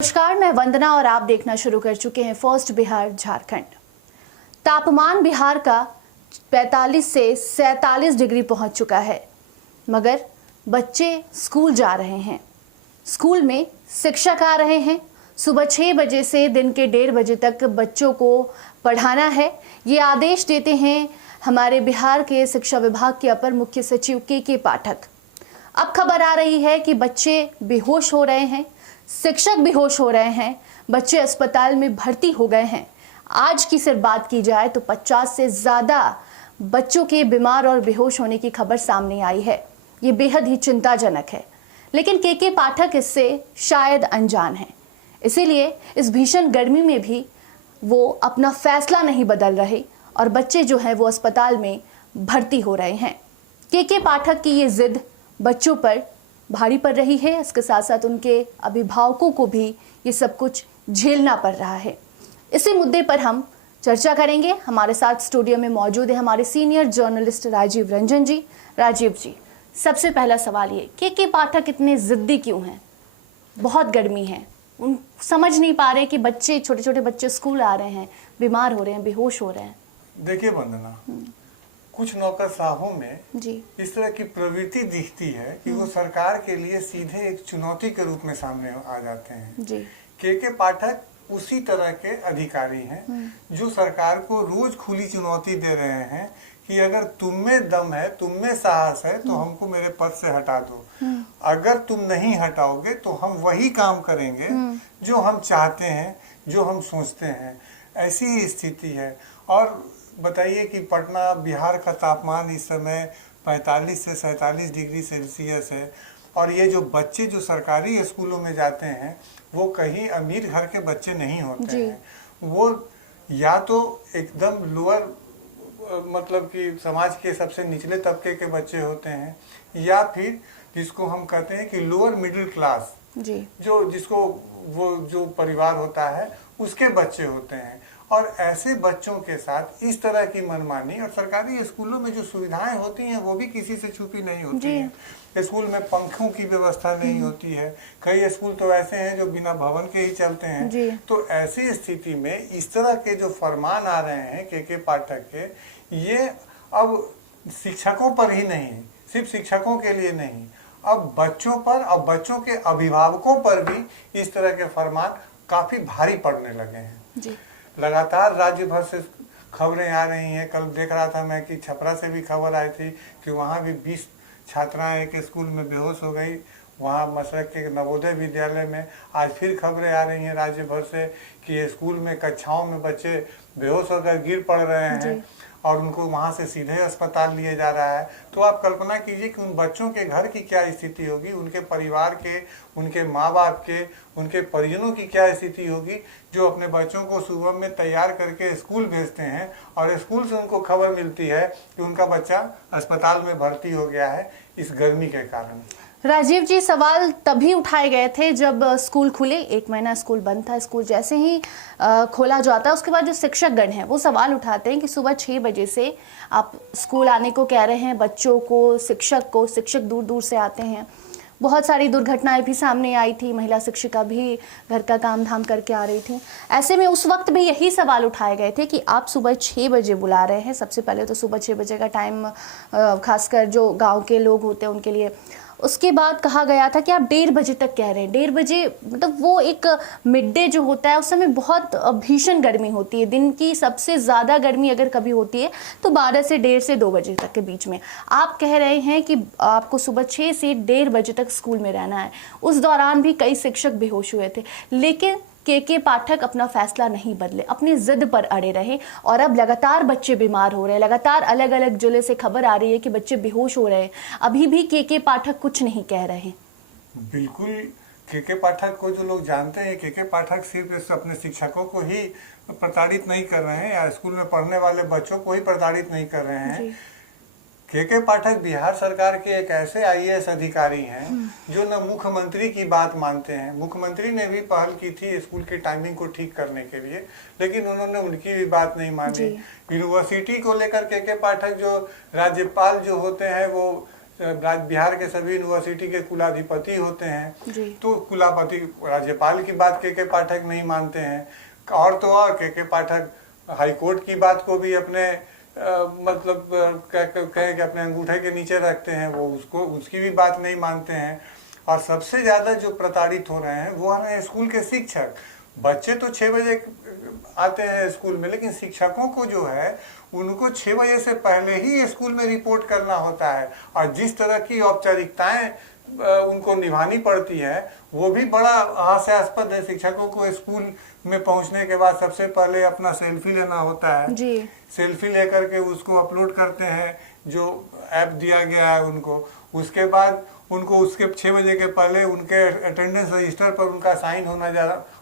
नमस्कार, मैं वंदना और आप देखना शुरू कर चुके हैं फर्स्ट बिहार झारखंड। तापमान बिहार का 45 से 47 डिग्री पहुंच चुका है, मगर बच्चे स्कूल जा रहे हैं। स्कूल में शिक्षक आ रहे हैं। सुबह 6 बजे से दिन के 1:30 बजे तक बच्चों को पढ़ाना है, ये आदेश देते हैं हमारे बिहार के शिक्षा विभाग के अपर मुख्य सचिव के पाठक। अब खबर आ रही है कि बच्चे बेहोश हो रहे हैं, शिक्षक बेहोश हो रहे हैं, बच्चे अस्पताल में भर्ती हो गए हैं। आज की सिर्फ बात की जाए तो 50 से ज़्यादा बच्चों के बीमार और बेहोश होने की खबर सामने आई है। ये बेहद ही चिंताजनक है, लेकिन के पाठक इससे शायद अनजान हैं। इसीलिए इस भीषण गर्मी में भी वो अपना फैसला नहीं बदल रहे और बच्चे जो हैं वो अस्पताल में भर्ती हो रहे हैं। के पाठक की ये जिद बच्चों पर भारी पड़ रही है, इसके साथ साथ उनके अभिभावकों को भी ये सब कुछ झेलना पड़ रहा है। इसी मुद्दे पर हम चर्चा करेंगे। हमारे साथ स्टूडियो में मौजूद है हमारे सीनियर जर्नलिस्ट राजीव रंजन जी। राजीव जी, सबसे पहला सवाल ये के पाठक इतने जिद्दी क्यों हैं? बहुत गर्मी है, उन समझ नहीं पा रहे कि बच्चे, छोटे छोटे बच्चे स्कूल आ रहे हैं, बीमार हो रहे हैं, बेहोश हो रहे हैं। देखिए वंदना, कुछ नौकरशाहों में जी इस तरह की प्रवृत्ति दिखती है कि वो सरकार के लिए सीधे एक चुनौती के रूप में सामने आ जाते हैं। जी के पाठक उसी तरह के अधिकारी हैं जो सरकार को रोज खुली चुनौती दे रहे हैं कि अगर तुम में दम है, तुम में साहस है, तो हमको मेरे पद से हटा दो। अगर तुम नहीं हटाओगे तो हम वही काम करेंगे जो हम चाहते हैं, जो हम सोचते हैं। ऐसी ही स्थिति है। और बताइए कि पटना, बिहार का तापमान इस समय 45 से 47 डिग्री सेल्सियस है। और ये जो बच्चे जो सरकारी स्कूलों में जाते हैं वो कहीं अमीर घर के बच्चे नहीं होते हैं। वो या तो एकदम लोअर, मतलब कि समाज के सबसे निचले तबके के बच्चे होते हैं, या फिर जिसको हम कहते हैं कि लोअर मिडिल क्लास, जिसको वो जो परिवार होता है उसके बच्चे होते हैं। और ऐसे बच्चों के साथ इस तरह की मनमानी, और सरकारी स्कूलों में जो सुविधाएं होती हैं वो भी किसी से छुपी नहीं होती हैं। स्कूल में पंखों की व्यवस्था नहीं होती है। कई स्कूल तो ऐसे हैं जो बिना भवन के ही चलते हैं। तो ऐसी स्थिति में इस तरह के जो फरमान आ रहे हैं के पाठक के, ये अब शिक्षकों पर ही नहीं, सिर्फ शिक्षकों के लिए नहीं, अब बच्चों पर और बच्चों के अभिभावकों पर भी इस तरह के फरमान काफी भारी पड़ने लगे हैं। लगातार राज्य भर से खबरें आ रही हैं। कल देख रहा था मैं कि छपरा से भी खबर आई थी कि वहाँ भी 20 छात्राएं एक स्कूल में बेहोश हो गई। वहाँ मशरक के नवोदय विद्यालय में आज फिर खबरें आ रही हैं राज्य भर से कि स्कूल में कक्षाओं में बच्चे बेहोश होकर गिर पड़ रहे हैं और उनको वहाँ से सीधे अस्पताल लिए जा रहा है। तो आप कल्पना कीजिए कि उन बच्चों के घर की क्या स्थिति होगी, उनके परिवार के, उनके माँ बाप के, उनके परिजनों की क्या स्थिति होगी जो अपने बच्चों को सुबह में तैयार करके स्कूल भेजते हैं और स्कूल से उनको खबर मिलती है कि उनका बच्चा अस्पताल में भर्ती हो गया है इस गर्मी के कारण। राजीव जी, सवाल तभी उठाए गए थे जब स्कूल खुले। 1 महीना स्कूल बंद था। स्कूल जैसे ही खोला जाता है उसके बाद जो शिक्षकगण हैं वो सवाल उठाते हैं कि सुबह 6 बजे से आप स्कूल आने को कह रहे हैं बच्चों को, शिक्षक दूर दूर से आते हैं। बहुत सारी दुर्घटनाएं भी सामने आई थी, महिला शिक्षिका भी घर का काम धाम करके आ रही थी। ऐसे में उस वक्त भी यही सवाल उठाए गए थे कि आप सुबह 6 बजे बुला रहे हैं। सबसे पहले तो सुबह 6 बजे का टाइम खासकर जो गांव के लोग होते हैं उनके लिए। उसके बाद कहा गया था कि आप 1:30 बजे तक कह रहे हैं। 1:30 बजे मतलब वो एक मिड डे जो होता है उस समय बहुत भीषण गर्मी होती है। दिन की सबसे ज़्यादा गर्मी अगर कभी होती है तो 12 से 1:30 से 2 बजे तक के बीच में। आप कह रहे हैं कि आपको सुबह 6 से 1:30 बजे तक स्कूल में रहना है। उस दौरान भी कई शिक्षक बेहोश हुए थे, लेकिन के पाठक अपना फैसला नहीं बदले, अपनी जिद पर अड़े रहे। और अब लगातार बच्चे बीमार हो रहे हैं, लगातार अलग अलग जिले से खबर आ रही है कि बच्चे बेहोश हो रहे हैं। अभी भी के पाठक कुछ नहीं कह रहे। बिल्कुल, के पाठक को जो लोग जानते हैं, के पाठक सिर्फ अपने शिक्षकों को ही प्रताड़ित नहीं कर रहे हैं या स्कूल में पढ़ने वाले बच्चों को ही प्रताड़ित नहीं कर रहे हैं। के पाठक बिहार सरकार के एक ऐसे आईएएस अधिकारी हैं जो न मुख्यमंत्री की बात मानते हैं। मुख्यमंत्री ने भी पहल की थी स्कूल की टाइमिंग को ठीक करने के लिए, लेकिन उन्होंने उनकी भी बात नहीं मानी। यूनिवर्सिटी को लेकर के पाठक जो राज्यपाल जो होते हैं वो बिहार के सभी यूनिवर्सिटी के कुलाधिपति होते हैं। जी। तो कुलाधिपति राज्यपाल की बात के पाठक नहीं मानते हैं, और तो और के पाठक हाईकोर्ट की बात को भी अपने मतलब कहे कि अपने अंगूठे के नीचे रखते हैं, वो उसकी भी बात नहीं मानते हैं। और सबसे ज्यादा जो प्रताड़ित हो रहे हैं वो है स्कूल के शिक्षक। बच्चे तो 6 बजे आते हैं स्कूल में, लेकिन शिक्षकों को जो है उनको 6 बजे से पहले ही स्कूल में रिपोर्ट करना होता है, और जिस तरह की औपचारिकताएं उनको निभानी पड़ती है वो भी बड़ा हास्यास्पद है। शिक्षकों को स्कूल में पहुंचने के बाद सबसे पहले अपना सेल्फी लेना होता है जी। सेल्फी लेकर के उसको अपलोड करते हैं जो ऐप दिया गया है उनको। उसके बाद उनको उसके 6 बजे के पहले उनके अटेंडेंस रजिस्टर पर उनका साइन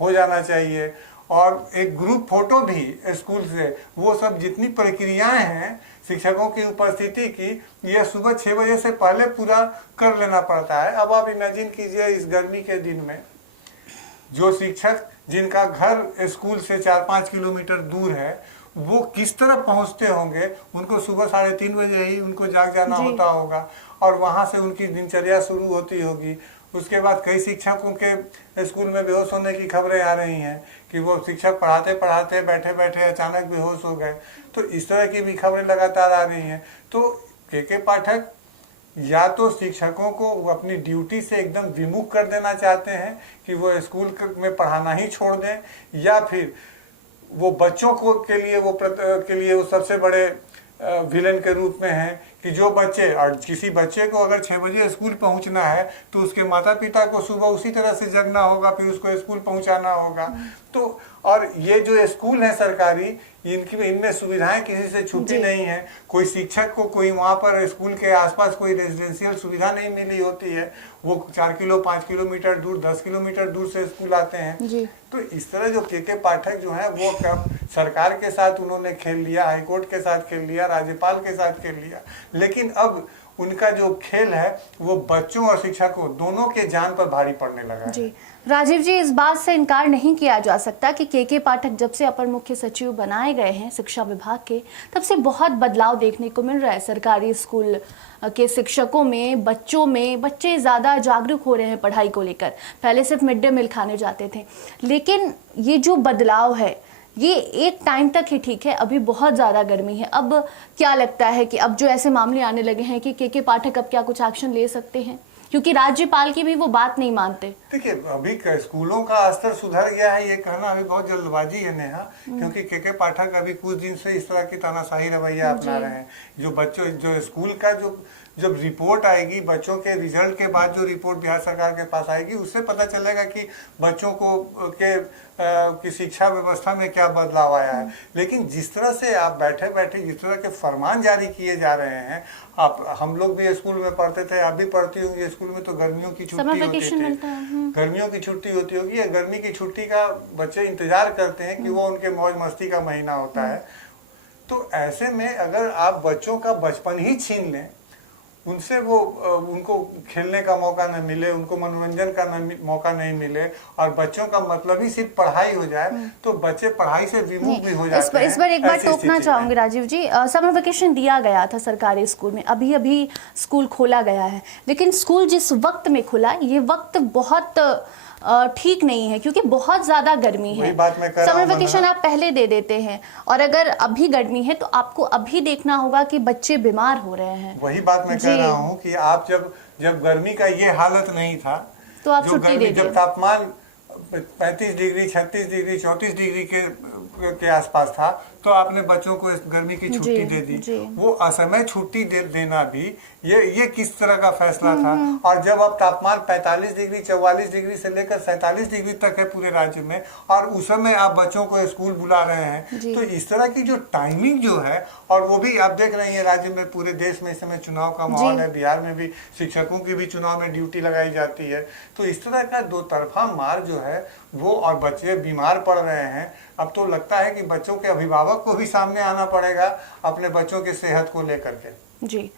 हो जाना चाहिए, और एक ग्रुप फोटो भी स्कूल से, वो सब जितनी प्रक्रियाएं हैं शिक्षकों की उपस्थिति की, यह सुबह 6 बजे से पहले पूरा कर लेना पड़ता है। अब आप इमेजिन कीजिए इस गर्मी के दिन में जो शिक्षक जिनका घर स्कूल से 4-5 किलोमीटर दूर है वो किस तरह पहुंचते होंगे। उनको सुबह 3:30 बजे ही उनको जाग जाना होता होगा, और वहां से उनकी दिनचर्या शुरू होती होगी। उसके बाद कई शिक्षकों के स्कूल में बेहोश होने की खबरें आ रही हैं कि वो शिक्षक पढ़ाते पढ़ाते बैठे बैठे अचानक बेहोश हो गए। तो इस तरह की भी खबरें लगातार आ रही हैं। तो के पाठक या तो शिक्षकों को वो अपनी ड्यूटी से एकदम विमुख कर देना चाहते हैं कि वो स्कूल में पढ़ाना ही छोड़ दें, या फिर वो बच्चों को के लिए वो सबसे बड़े विलेन के रूप में हैं कि जो बच्चे, और किसी बच्चे को अगर 6 बजे स्कूल पहुंचना है तो उसके माता पिता को सुबह उसी तरह से जगना होगा, फिर उसको स्कूल पहुंचाना होगा। तो और ये जो स्कूल है सरकारी, इनमें सुविधाएं किसी से छुट्टी नहीं है। कोई शिक्षक को कोई वहाँ पर स्कूल के आसपास कोई रेजिडेंशियल सुविधा नहीं मिली होती है, वो 4 किलो 5 किलोमीटर दूर 10 किलोमीटर दूर से स्कूल आते हैं जी। तो इस तरह जो के पाठक जो है वो कब सरकार के साथ उन्होंने खेल लिया, हाईकोर्ट के साथ खेल लिया, राज्यपाल के साथ खेल लिया, लेकिन अब उनका जो खेल है वो बच्चों और शिक्षकों दोनों के जान पर भारी पड़ने लगा है। जी राजीव जी, इस बात से इनकार नहीं किया जा सकता कि के पाठक जब से अपर मुख्य सचिव बनाए गए हैं शिक्षा विभाग के, तब से बहुत बदलाव देखने को मिल रहा है। सरकारी स्कूल के शिक्षकों में, बच्चों में, बच्चे ज़्यादा जागरूक हो रहे हैं पढ़ाई को लेकर। पहले सिर्फ मिड डे मील खाने जाते थे, लेकिन ये जो बदलाव है ये एक टाइम तक ही ठीक है। अभी बहुत ज़्यादा गर्मी है। अब क्या लगता है कि अब जो ऐसे मामले आने लगे हैं कि के पाठक अब क्या कुछ एक्शन ले सकते हैं, क्योंकि राज्यपाल की भी वो बात नहीं मानते। देखिए अभी स्कूलों का स्तर सुधर गया है, ये कहना अभी बहुत जल्दबाजी है नेहा, क्योंकि के पाठक अभी कुछ दिन से इस तरह की तानाशाही रवैया अपना रहे हैं। जो बच्चों जो स्कूल का जब रिपोर्ट आएगी, बच्चों के रिजल्ट के बाद जो रिपोर्ट बिहार सरकार के पास आएगी, उससे पता चलेगा कि बच्चों को की शिक्षा व्यवस्था में क्या बदलाव आया है। लेकिन जिस तरह से आप बैठे बैठे जिस तरह के फरमान जारी किए जा रहे हैं, हम लोग भी स्कूल में पढ़ते थे, आप भी पढ़ती होंगी स्कूल में, तो गर्मियों की छुट्टी होती थी, गर्मियों की छुट्टी होती होगी, गर्मी की छुट्टी का बच्चे इंतजार करते हैं कि वो उनके मौज मस्ती का महीना होता है। तो ऐसे में अगर आप बच्चों का बचपन ही छीन लें, उनसे उनको खेलने का मौका न मिले, उनको मनोरंजन का मौका नहीं मिले, और बच्चों का मतलब ही सिर्फ पढ़ाई हो जाए, तो बच्चे पढ़ाई से विमुख भी हो जाते हैं। इस बार एक बात टोकना चाहूंगी राजीव जी, समर वेकेशन दिया गया था सरकारी स्कूल में, अभी स्कूल खोला गया है, लेकिन स्कूल जिस वक्त में खुला ये वक्त बहुत ठीक नहीं है, क्योंकि बहुत ज्यादा गर्मी है। समर वेकेशन आप पहले दे देते हैं, और अगर अभी गर्मी है तो आपको अभी देखना होगा कि बच्चे बीमार हो रहे हैं। वही बात मैं कह रहा हूँ कि आप जब गर्मी का ये हालत नहीं था, तो आप छुट्टी दे दिए। जब तापमान 35 डिग्री 36 डिग्री 34 डिग्री के आसपास था, तो आपने बच्चों को इस गर्मी की छुट्टी दे दी। वो असमय छुट्टी देना भी ये किस तरह का फैसला था। और जब अब तापमान 45 डिग्री 44 डिग्री से लेकर 47 डिग्री तक है पूरे राज्य में, और उस समय आप बच्चों को स्कूल बुला रहे हैं, तो इस तरह की जो टाइमिंग जो है, और वो भी आप देख रहे हैं राज्य में, पूरे देश में इस समय चुनाव का माहौल है, बिहार में भी शिक्षकों की भी चुनाव में ड्यूटी लगाई जाती है। तो इस तरह का दो तरफा मार जो है वो, और बच्चे बीमार पड़ रहे हैं। अब तो लगता है कि बच्चों के अभिभावक को भी सामने आना पड़ेगा अपने बच्चों की सेहत को लेकर के। जी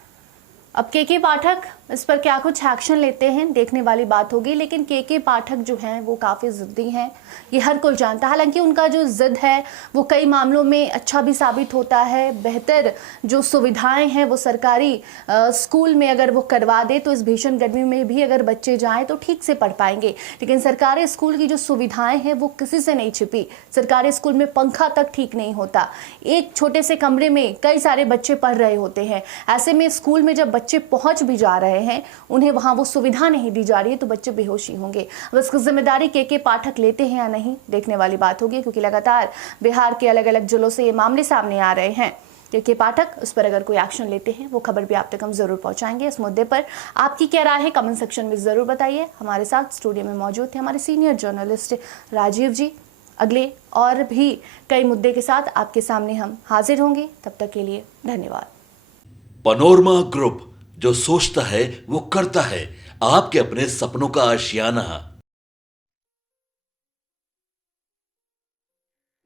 अब के पाठक इस पर क्या कुछ एक्शन लेते हैं देखने वाली बात होगी, लेकिन के पाठक जो हैं वो काफ़ी ज़िद्दी हैं, ये हर कोई जानता है। हालांकि उनका जो ज़िद है वो कई मामलों में अच्छा भी साबित होता है। बेहतर जो सुविधाएं हैं वो सरकारी स्कूल में अगर वो करवा दे तो इस भीषण गर्मी में भी अगर बच्चे जाएं तो ठीक से पढ़ पाएंगे। लेकिन सरकारी स्कूल की जो सुविधाएं हैं वो किसी से नहीं छिपी। सरकारी स्कूल में पंखा तक ठीक नहीं होता, एक छोटे से कमरे में कई सारे बच्चे पढ़ रहे होते हैं। ऐसे में स्कूल में जब बच्चे पहुंच भी जा रहे हैं, उन्हें वहां वो सुविधा नहीं दी जा रही है, तो बच्चे बेहोशी होंगे। अब इसकी जिम्मेदारी के पाठक लेते हैं या नहीं देखने वाली बात होगी, क्योंकि लगातार बिहार के अलग अलग जिलों से ये मामले सामने आ रहे हैं। के पाठक उस पर अगर कोई एक्शन लेते हैं वो खबर भी आप तक हम जरूर पहुंचाएंगे। इस मुद्दे पर आपकी क्या राय है कमेंट सेक्शन में जरूर बताइए। हमारे साथ स्टूडियो में मौजूद थे हमारे सीनियर जर्नलिस्ट राजीव जी। अगले और भी कई मुद्दे के साथ आपके सामने हम हाजिर होंगे, तब तक के लिए धन्यवाद। पनोरमा ग्रुप, जो सोचता है वो करता है, आपके अपने सपनों का आशियाना।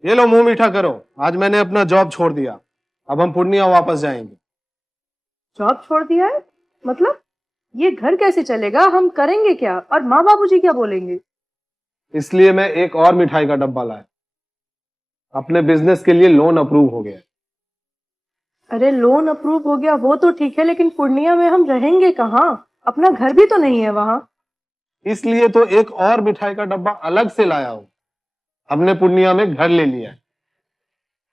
ये लो, मुंह मीठा करो। आज मैंने अपना जॉब छोड़ दिया, अब हम पूर्णिया वापस जाएंगे। जॉब छोड़ दिया है? मतलब ये घर कैसे चलेगा? हम करेंगे क्या? और माँ बाबूजी क्या बोलेंगे? इसलिए मैं एक और मिठाई का डब्बा लाया। अपने बिजनेस के लिए लोन अप्रूव हो गया। अरे लोन अप्रूव हो गया वो तो ठीक है, लेकिन पूर्णिया में हम रहेंगे कहाँ? अपना घर भी तो नहीं है वहाँ। इसलिए तो एक और मिठाई का डब्बा अलग से लाया हूँ। हमने पूर्णिया में घर ले लिया है,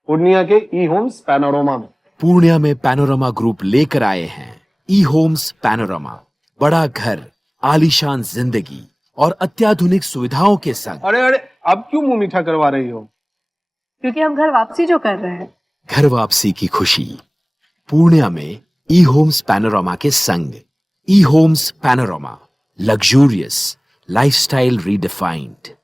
पूर्णिया के ई होम्स पैनोरमा में। पूर्णिया में पैनोरमा ग्रुप लेकर आए हैं ई होम्स पैनोरमा। बड़ा घर, आलीशान जिंदगी और अत्याधुनिक सुविधाओं के संग। अरे अरे, अब क्यों मुंह मीठा करवा रही हो? क्योंकि हम घर वापसी जो कर रहे हैं। घर वापसी की खुशी पूर्णिया में ई होम्स पैनोरमा के संग। E homes panorama, luxurious lifestyle redefined.